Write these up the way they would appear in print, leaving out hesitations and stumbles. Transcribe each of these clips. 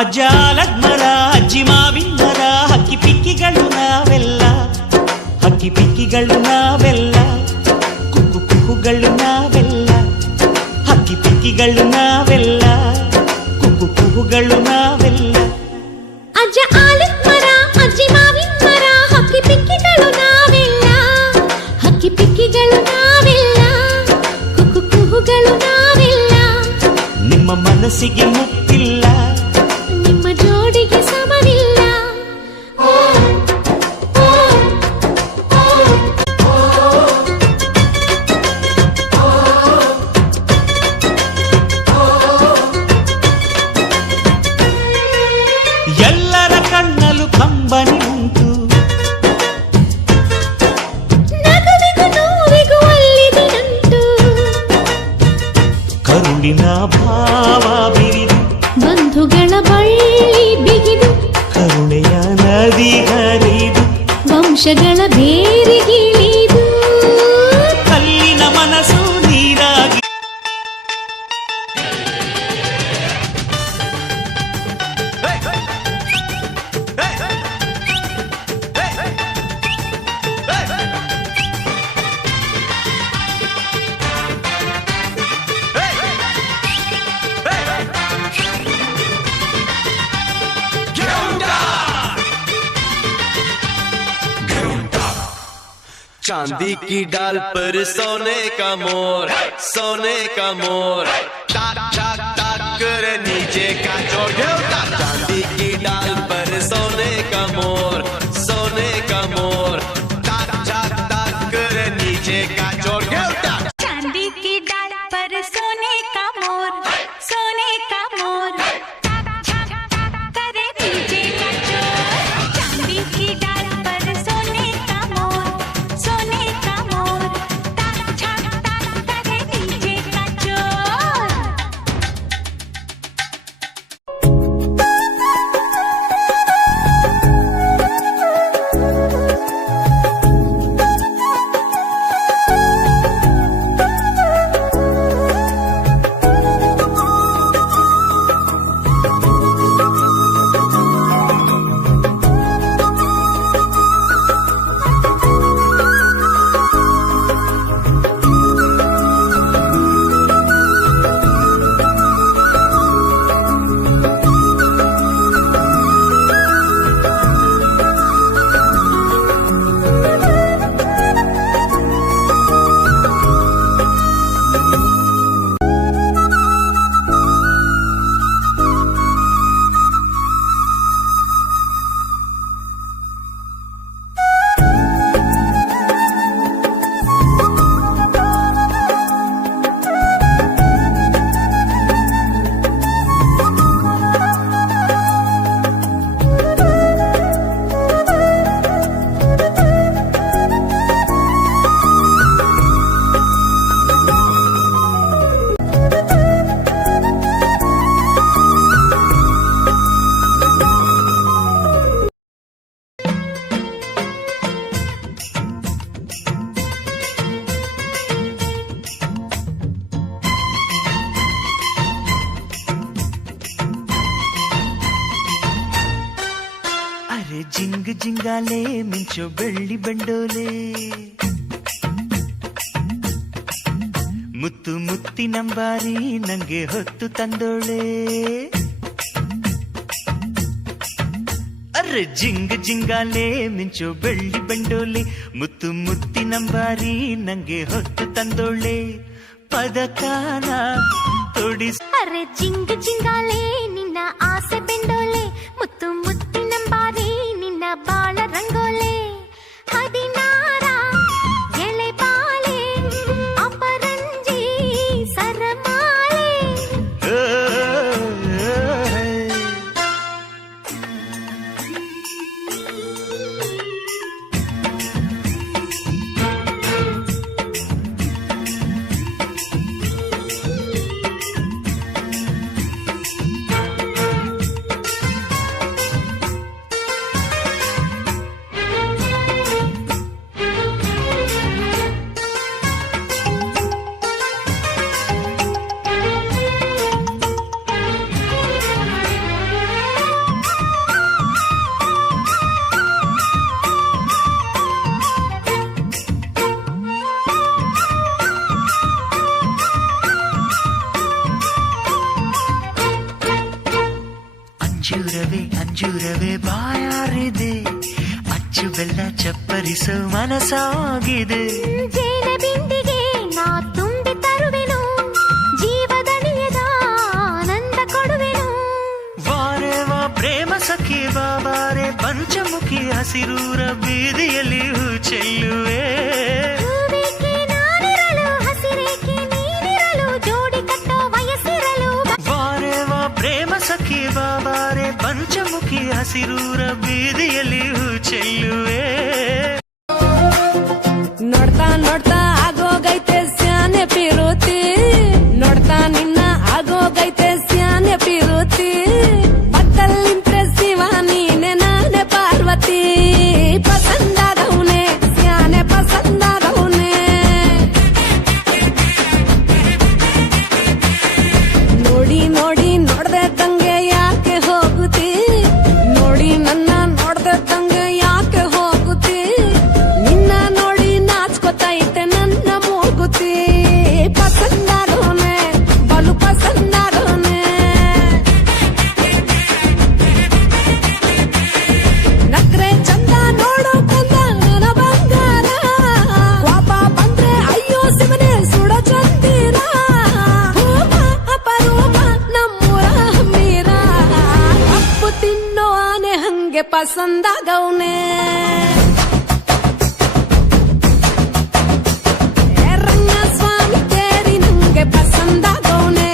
ಅಜ್ಜಾಲದ ಮರ ಅಜ್ಜಿ ಮಾವಿನ ಮರ ಹಕ್ಕಿ ಪಿಕ್ಕಿಗಳು ನಾವೆಲ್ಲ, ಹಕ್ಕಿ ಪಿಕ್ಕಿಗಳು ನಾವೆಲ್ಲ, ಕುಕ್ಕು ಕುಹುಗಳು ನಾವೆಲ್ಲ, ಹಕ್ಕಿ ಪಿಕ್ಕಿಗಳು ನಾವೆಲ್ಲ, ಕುಕ್ಕು ಕುಹುಗಳು ನಾವೆಲ್ಲ. ಅಜ್ಜ ಆಲದ ಮರ ಅಜ್ಜಿ ಮಾವಿನ ಮರ ಹಕ್ಕಿ ಪಿಕ್ಕಿಗಳು ನಾವೆಲ್ಲ, ಹಕ್ಕಿ ಪಿಕ್ಕಿಗಳು ನಾವೆಲ್ಲ, ಕುಕ್ಕು ಕುಹುಗಳು ನಾವೆಲ್ಲ. ನಿಮ್ಮ ಮನಸ್ಸಿಗೆ ಮುತ್ತಿಲ್ಲ, ನಿಮ್ಮ ಜೋಡಿಗೆ ಸಮವಿಲ್ಲ. ಎಲ್ಲರ ಕಣ್ಣಲು ಕಂಬನಿ ಉಂಟು, ನಗುವಿಗೂ ನೋವಿಗೂ ಅಲ್ಲಿದೆ ನಂಟು. ಕರುಳಿನ ಭಾವ ಬಿರಿದು, ಬಂಧುಗಳ ಬಳ್ಳಿ ಬಿಗಿದು, ಕರುಣೆಯ ನದಿ ಹರಿದು, ವಂಶಗಳ ಬೇರಿಗಿಳಿದು. ಕಲ್ಲಿನ ಮನಸ್ಸು ನೀರಾಗಿ. चांदी की डाल पर सोने का मोर, सोने का मोर, टाक टाक टाक कर नीचे का चोर. चांदी की डाल पर सोने का मोर, सोने का मोर, टाक टाक टाक कर नीचे का चोर. चांदी की डाल पर सोने का मोर, सोने का मोर, टाक टाक टाक करे नीचे का चोर. चांदी की डाल पर सोने का मोर, सोने का मोर, टाक टाक टाक करे नीचे का चोर. ಅರೆ ಜಿಂಗ್ ಜಿಂಗಾಲೆ ಮಿಂಚು ಬೆಳ್ಳಿ ಬಂಡೋಲೆ, ಮುತ್ತು ಮುತ್ತಿನಂಬಾರಿ ನಂಗೆ ಹೊತ್ತು ತಂದೋಳೆ. ಅರೆ ಜಿಂಗ್ ಜಿಂಗಾಲೆ ಮಿಂಚು ಬೆಳ್ಳಿ ಬಂಡೋಲೆ, ಮುತ್ತು ಮುತ್ತಿನಂಬಾರಿ ನಂಗೆ ಹೊತ್ತು ತಂದೋಳೆ. ಪದಕಾನ ತೊಡಿಸ್. ಅರೆ ಜಿಂಗ್ ಜಿಂಗಾಲೆ ನಿನ್ನ ಆಸೆ ಬೆಂಡೋಲೆ, ಮುತ್ತು ಮುತ್ತಿನಂಬಾರಿ ನಿನ್ನ ಬಾಳ ರಂಗೋಲೆ. ಹದಿನಾರ ಎಳೆ ಬಾಳೆ ಅಪರಂಜಿ ಸರಮಾಳೆ. ದೂರವೇ ಬಾಯಾರಿದೆ, ಅಚ್ಚು ಬೆಲ್ಲ ಚಪ್ಪರಿಸೋ ಮನಸಾಗಿದೆ. ಜೇನ ಬಿಂದಿಗೆ ನಾ ತುಂಬಿ ತರುವೆನು, ಜೀವದಣಿಯದ ಆನಂದ ಕೊಡುವೆನು. ವಾರೇವಾ ಪ್ರೇಮ ಸಖಿ ಬಾಬಾರೆ ಪಂಚಮುಖಿ ಹಸಿರೂರ ಬೀದಿಯಲ್ಲಿ ಹೂ ಚೆಲ್ಲುವೆ. ಹೂವೇಕೆ ನಾನಿರಲು, ಹಸಿರೇಕೆ ನೀನಿರಲು, ಜೋಡಿ ಕಟ್ಟೋ ವಯಸ್ಸಿರಲು. ವಾರೇವಾ ಪ್ರೇಮ ಸಖಿ ಬಾಬಾರೆ ಪಂಚಮುಖಿ ಹಸಿರೂರ ಬೀದಿಯಲ್ಲಿ ಹೂ ಚೆಲ್ಲುವೆ. ನೋಡ್ತಾ ನೋಡ್ತಾ ಆಗೋಗೈತೆ ಸ್ಯಾನೆ ಪಿರುತಿ, ನೋಡ್ತಾ ನಿನ್ನ ಆಗೋಗೈತೆ ಸ್ಯಾನೆ ಪಿರುತಿ. ಪಕ್ಕಲ್ಲಿಂತ್ರೆ ಶಿವ ನೀನೆ ನಾನೆ ಪಾರ್ವತಿ, ಪಸಂದಾದವನೆ ಸ್ಯಾನೆ ಪಸಂದಾದವನೆ. ನೋಡಿ ನೋಡಿ ನೋಡ್ದೆ ತಂಗೆ ಯಾಕೆ ಹೋಗುತ್ತಿ, ನೋಡಿ ನನ್ನ ನೋಡ್ದೆ ತಂಗೆ ಯಾಕೆ ಹೋಗುತ್ತಿ. ನಿನ್ನ ನೋಡಿ ನಾಚ್ಕೊತೈತೆ ನನ್ನ ಮೂಗುತಿ, ಪಸಂದಾದವನೆ ಬಲು ಪಸಂದಾದವನೆ. ನಕ್ರೆ ಚಂದ ನೋಡೋ ಕಂದ ನನ್ನ ಬಂಗಾರ, ಕೋಪ ಬಂದ್ರೆ ಅಯ್ಯೋ ಶಿವನೇ ಸುಡ ಚಂದಿರ. ಭೂಮ ಅಪರೂಪ ನಮ್ಮೂರ ಹಮ್ಮೀರ, ಕಪ್ಪು ತಿನ್ನೋ ಆನೆ ಹಂಗೆ ಪಸಂದಾಗವ್ನೆ. ರಂಗ ಸ್ವಾಮಿ ತೇರಿ ನಂಗೆ ಪಸಂದಾಗವ್ನೆ.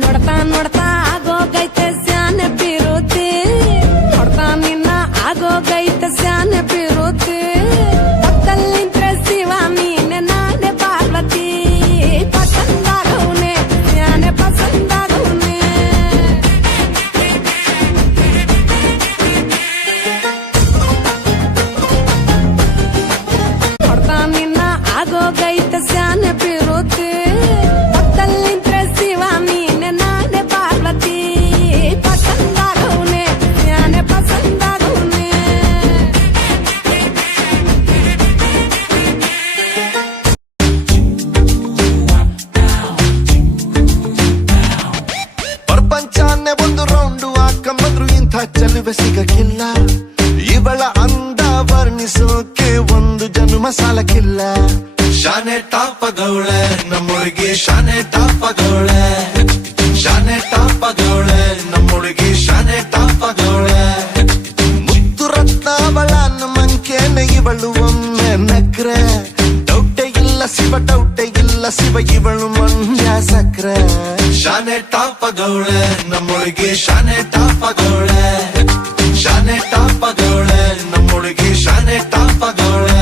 ನೋಡ್ತಾ ನೋಡ್ತಾ ಆಗೋಗೈತೆ ಸ್ಯಾನೆ ಪಿರುತಿ, ನೋಡ್ತಾ ನಿನ್ನ ಆಗೋಗೈತೆ ಸ್ಯಾನೆ ಪಿರುತಿ. ಪಕ್ಕಲ್ಲಿಂತ್ರೆ ಶಿವ ನೀನೆ ನಾನೆ ಪಾರ್ವತಿ, ಪಸಂದಾಗವ್ನೆ ಸ್ಯಾನೆ ಪಸಂದಾಗವ್ನೆ. ನೋಡ್ತಾ ನಿನ್ನ ಆಗೋಗೈತೆ ಸ್ಯಾನೆ ಪಿರುತಿ, ಪಕ್ಕಲ್ಲಿಂತ್ರೆ ಶಿವ ನೀನೆ ನಾನೆ ಪಾರ್ವತಿ, ಪಸಂದಾಗವ್ನೆ ಸ್ಯಾನೆ ಪಸಂದಾಗವ್ನೆ. ಪ್ರಪಂಚನೇ ಒಂದು ರೌಂಡು ಹಾಕಂಬಂದ್ರು ಇಂಥ ಚೆಲುವೆ ಸಿಗಕ್ಕಿಲ್ಲ. ಇವಳ ಅಂದ ವರ್ಣಿಸೋಕೆ ಒಂದು ಜನ್ಮ ಸಾಲಕ್ಕಿಲ್ಲ. ಶಾನೆ ಟಾಪಗೌಳೆ ನಮ್ಮುಡುಗಿ, ಶಾನೆ ಟಾಪಗೌಳೆ, ಶಾನೆ ಟಾಪಗೌಳೆ ನಮ್ಮುಡುಗಿ, ಶಾನೆ ಟಾಪಗೌಳೆ. ಮುತ್ತು ರತ್ನಾವಳ ಮಂಕೇನೆ ಇವಳು ಒಮ್ಮೆ ನಕ್ರೆ. ಡೌಟೆ ಇಲ್ಲ ಶಿವ, ಡೌಟೆ ಇಲ್ಲ ಶಿವ, ಇವಳು ಮಂಡ್ಯ ಸಕ್ರೆ. ಶಾನೆ ಟಾಪಗೌಳೆ ನಮ್ಮುಡುಗಿ, ಶಾನೆ ಟಾಪಗೌಳೆ, ಶಾನೆ ಟಾಪಗೌಳೆ ನಮ್ಮುಡುಗಿ, ಶಾನೆ ಟಾಪಗೌಳೆ.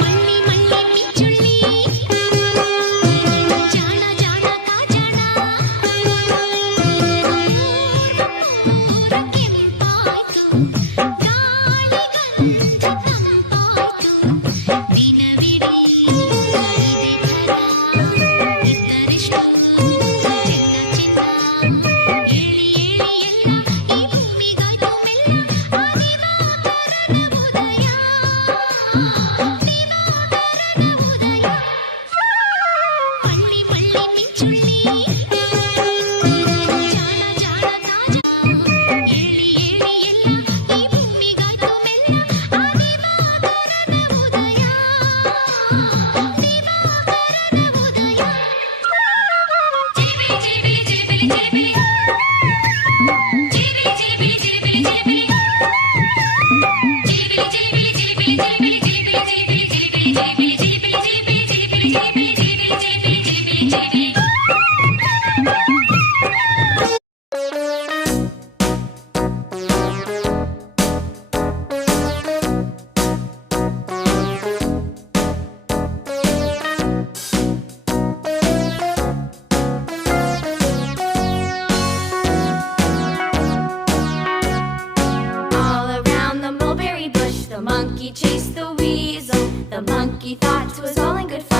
ಮಳ್ಳಿ ಮಳ್ಳಿ ಮಿಂಚುಳ್ಳಿ, ಜಾಣ ಜಾಣ ಕಾಜಾಣ, ಕೆಂಪಾಯ್ತು ಗಾಳಿಗಂಧ ತಂಪಾಯ್ತು, ದಿನವಿಡೀ ಇದೇ ಥರ ಇದ್ದರೆಷ್ಟು ಚೆನ್ನ ಚೆನ್ನ. ಹೇಳಿ ಹೇಳಿ ಎಲ್ಲ ಈ ಭೂಮಿ spooky thoughts was all in good fun.